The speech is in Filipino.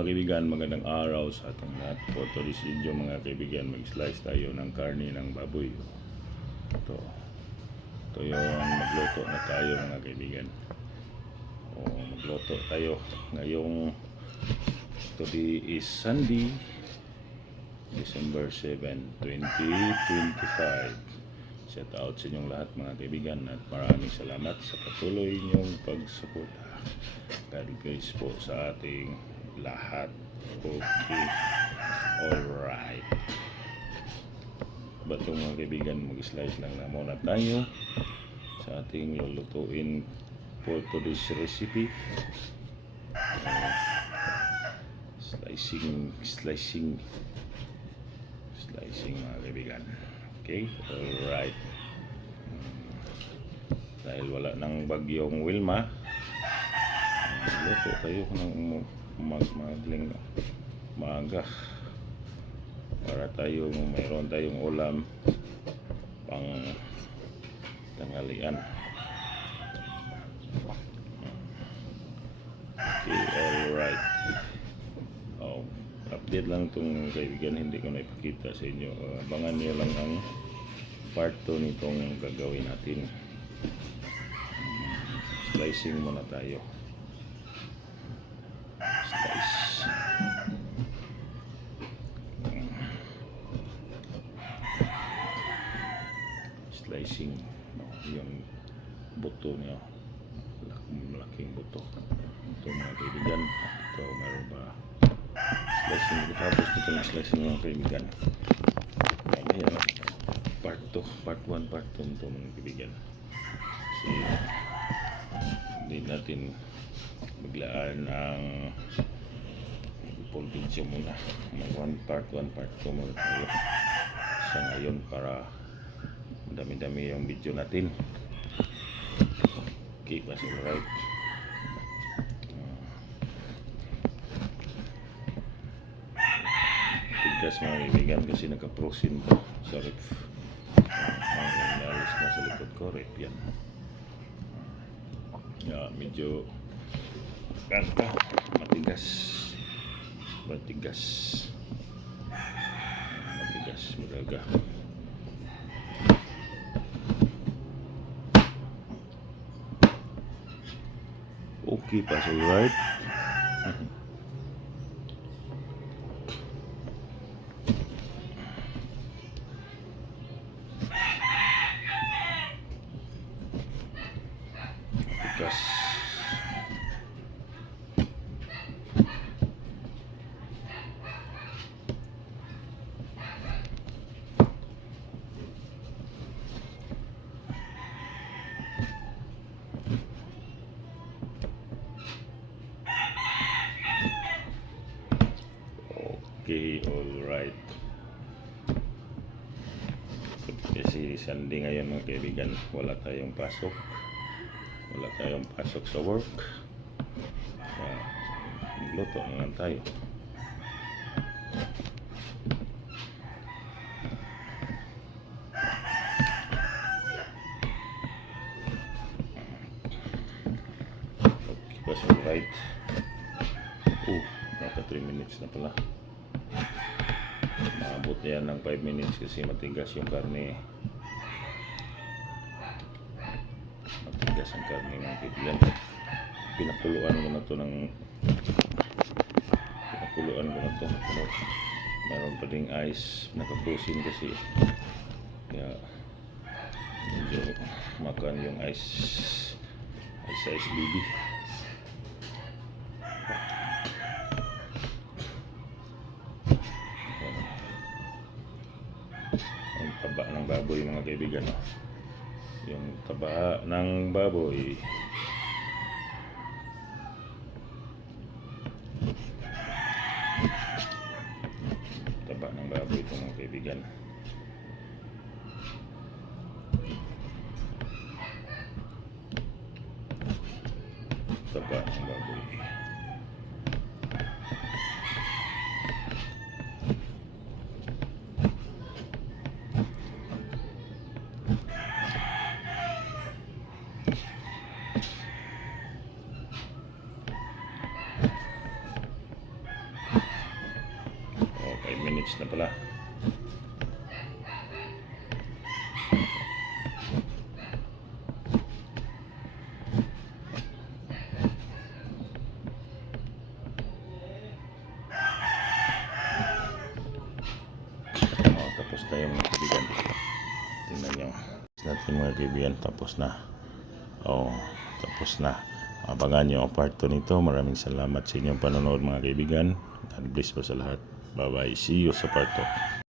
mga kaibigan, magandang araw sa ating lahat. For today's video mga kaibigan, mag-slice tayo ng karne ng baboy. Ito yung magluto na tayo mga kaibigan. Magluto tayo ngayong today is Sunday, December 7, 2025. Shout out sa inyong lahat mga kaibigan at maraming salamat sa patuloy niyong pagsuporta. God bless po sa ating lahat. Okay, alright. Batong mga kaibigan, mag-slice lang na muna tayo sa ating lulutuin for today's recipe. Slicing mga kaibigan. Okay, alright. Dahil wala nang bagyong Wilma, luto tayo ng magmadling maaga para mayroon tayong ulam pang tanghalian. Okay, alright. Update lang itong kaibigan, hindi ko na ipakita sa inyo. Abangan niyo lang ang part 2 nitong gagawin natin. Slicing muna tayo. Slicing yung buto niya, malaking buto. Ito mga kaibigan, ito meron ba slicing, tapos ito na slicing mga kaibigan. Ayan, part 2, part 1, part 2 ito mga kaibigan. Kasi hindi natin biglaan ang full video muna. Part 1, part 2 muna tayo sa ngayon para madami-dami yung video natin. Okay, that's alright. Tigas mga kaibigan kasi naka-frozen to sa ref. Nalis na sa likod ko, ref yan. Medyo matigas malaga. Okay, that's alright. Tigas. Okay, alright. Kasi Sunday ngayon mga kaibigan, wala tayong pasok sa work. Magluto na lang tayo. Okay, that's alright. Naka 3 minutes na pala. Maabot yan ng 5 minutes kasi matigas yung karne. Matigas ang karne ng kaibigan. Pinakuluan ko na to. Meron pa ding ice, naka-frozen kasi. Kaya medyo makan yung ice baby. Ang taba ng baboy mga kaibigan, yung taba ng baboy. Taba ng baboy ito mga kaibigan. Taba ng baboy. minutes na pala. Tapos na yung mga kaibigan. Tingnan nyo. Natin mga kaibigan, tapos na. Tapos na. Abangan nyo ang part 2 nito. Maraming salamat sa inyong panonood mga kaibigan. God bless po sa lahat. Bye bye. See you sa part 2.